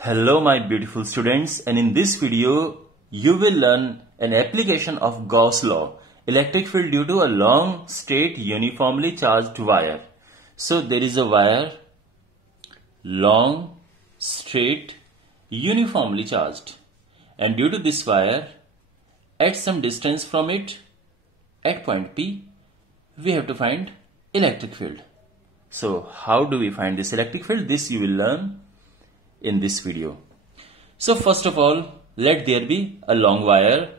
Hello my beautiful students, and in this video you will learn an application of Gauss law, electric field due to a long straight uniformly charged wire. So there is a wire, long straight uniformly charged, and due to this wire at some distance from it at point P we have to find electric field. So how do we find this electric field? This you will learn in this video. So first of all, let there be a long wire.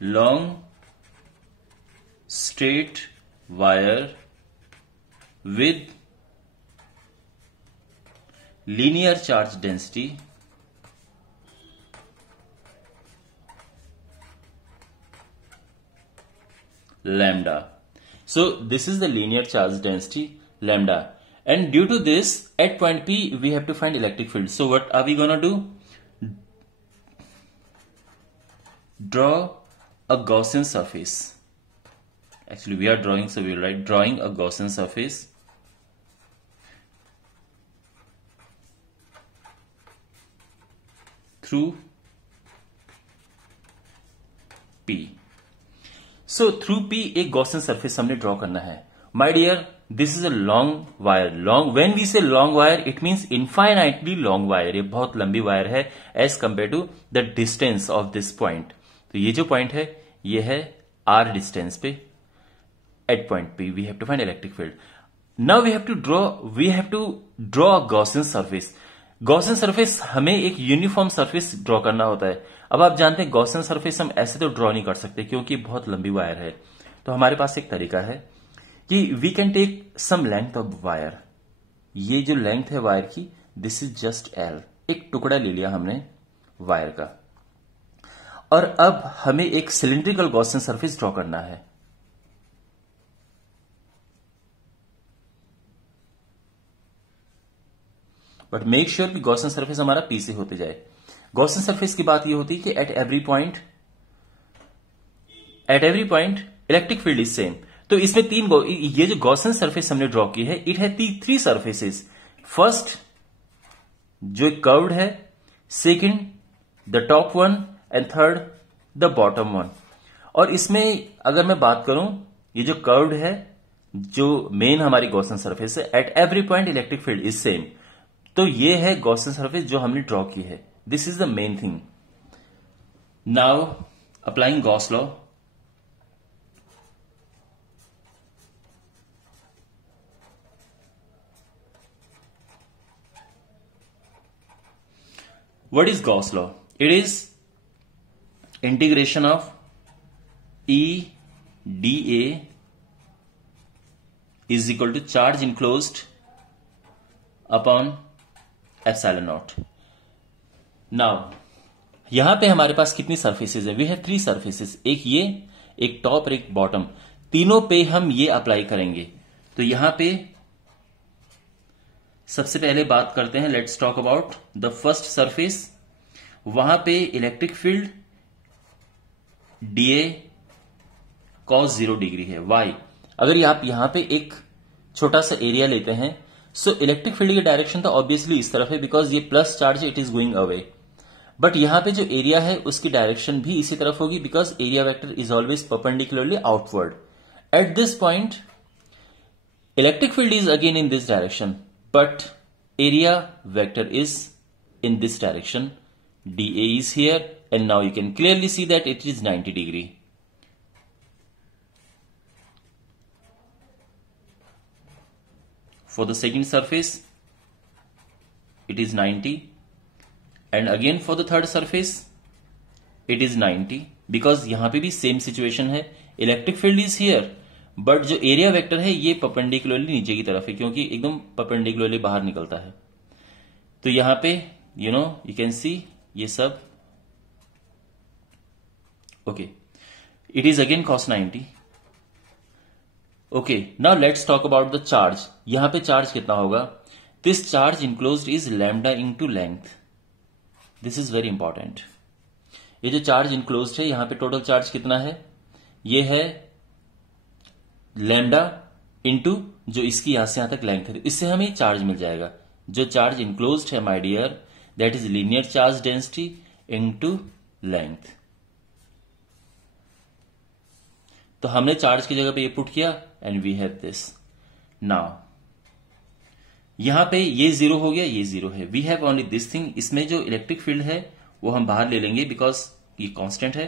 Long straight wire with linear charge density lambda. So this is the linear charge density lambda, and due to this at point P we have to find electric field. So what are we gonna do? Draw a Gaussian surface. Actually we are drawing, so we will write drawing a Gaussian surface through P. So through P एक Gaussian surface हमने draw करना है. My dear, this is a long wire. Long, when we say long wire, it means infinitely long wire. ये बहुत लंबी wire है as compared to the distance of this point. तो ये जो point है, ये है r distance पे. At point P, we have to find electric field. Now we have to draw a Gaussian surface. Gaussian surface हमें एक यूनिफॉर्म सरफेस ड्रॉ करना होता है. अब आप जानते हैं Gaussian सरफेस हम ऐसे तो ड्रॉ नहीं कर सकते क्योंकि बहुत लंबी वायर है. तो हमारे पास एक तरीका है कि we can take some length of wire. ये जो लेंथ है वायर की, दिस इज जस्ट L. एक टुकड़ा ले लिया हमने वायर का, और अब हमें एक सिलिंड्रिकल Gaussian सरफेस ड्रॉ करना है. बट मेक श्योर कि Gaussian सरफेस हमारा P से होते जाए. Gaussian सरफेस की बात ये होती है कि at every point electric field is same. तो इसमें ये जो Gaussian सरफेस हमने ड्रॉ की है, इट है थ्री सरफेसेस. फर्स्ट जो कर्व्ड है, second the top one, and third the bottom one. और इसमें अगर मैं बात करूं, ये जो कर्व्ड है, जो मेन हमारी Gaussian सरफेस है, at every point electric field is same. तो ये है Gaussian सरफेस जो हमने ड्रॉ की है. This is the main thing. Now applying Gauss law. What is Gauss law? It is integration of E dA is equal to charge enclosed upon epsilon naught. Now यहां पे हमारे पास कितनी surfaces है? We have three surfaces. एक ये, एक top और एक बॉटम. तीनों पे हम ये अप्लाई करेंगे. तो यहां पे सबसे पहले बात करते हैं, let's talk about the first surface. वहां पे electric field DA cos 0 degree है. वाई? अगर आप यहां पे एक छोटा सा एरिया लेते हैं, सो इलेक्ट्रिक फील्ड की डायरेक्शन तो ऑब्वियसली इस तरफ है, बिकॉज ये plus charge it is going away. But यहां पे जो एरिया है उसकी डायरेक्शन भी इसी तरफ होगी, because area vector is always perpendicularly outward. At this point electric field is again in this direction, but area vector is in this direction. dA is here, and now you can clearly see that it is 90 degree. For the second surface it is 90, and again for the third surface it is 90, because यहां पे भी same situation है. Electric field is here, but जो area vector है ये perpendicularly नीचे की तरफ है, क्योंकि एकदम परपेंडिकुलरली बाहर निकलता है. तो यहां पे यू कैन सी ये सब okay. It is again cos 90. Okay, now let's talk about the charge. यहां पे चार्ज कितना होगा? This charge enclosed is lambda into length. This is very important. ये जो चार्ज इनक्लोज्ड है, यहां पे टोटल चार्ज कितना है? ये है लैम्डा इंटू जो इसकी यहां से यहां तक लेंथ है, इससे हमें चार्ज मिल जाएगा। जो चार्ज इनक्लोज्ड है my dear, that is linear charge density into length. तो हमने चार्ज की जगह पे ये पुट किया and we have this. Now यहां पे ये जीरो हो गया, ये जीरो है, we have only this thing. इसमें जो इलेक्ट्रिक फील्ड है वो हम बाहर ले लेंगे बिकॉज ये कांस्टेंट है।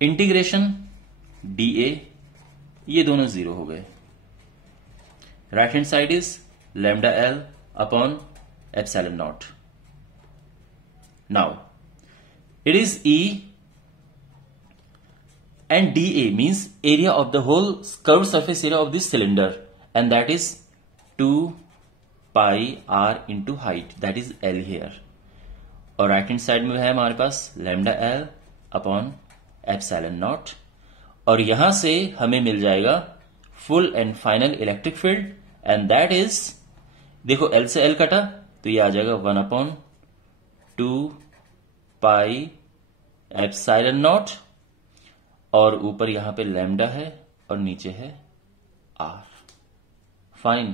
इंटीग्रेशन dA, ये दोनों जीरो हो गए। Right hand side is lambda L upon epsilon not. Now it is E and dA means area of the whole curved surface area of this cylinder, and that is 2 pi r into height, that is L here। और right hand side में है हमारे पास lambda L upon epsilon naught, और यहां से हमें मिल जाएगा full and final electric field, and that is, देखो L से L कटा तो ये आ जाएगा 1 अपॉन 2 पाई एप्सिलॉन नॉट, और ऊपर यहां पे लैम्डा है और नीचे है R। फाइन,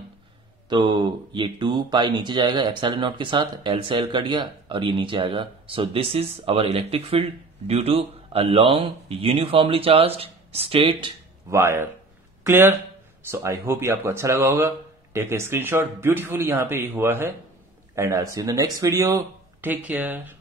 तो ये 2 पाई नीचे जाएगा एप्सिलॉन नॉट के साथ, L से L कट गया और ये नीचे आएगा। So this is our electric field due to a long uniformly charged straight wire. Clear? So I hope ये आपको अच्छा लगा होगा। टेक ए स्क्रीनशॉट, ब्यूटीफुली यहां पे ये हुआ है, and I will see you in the next video. Take care.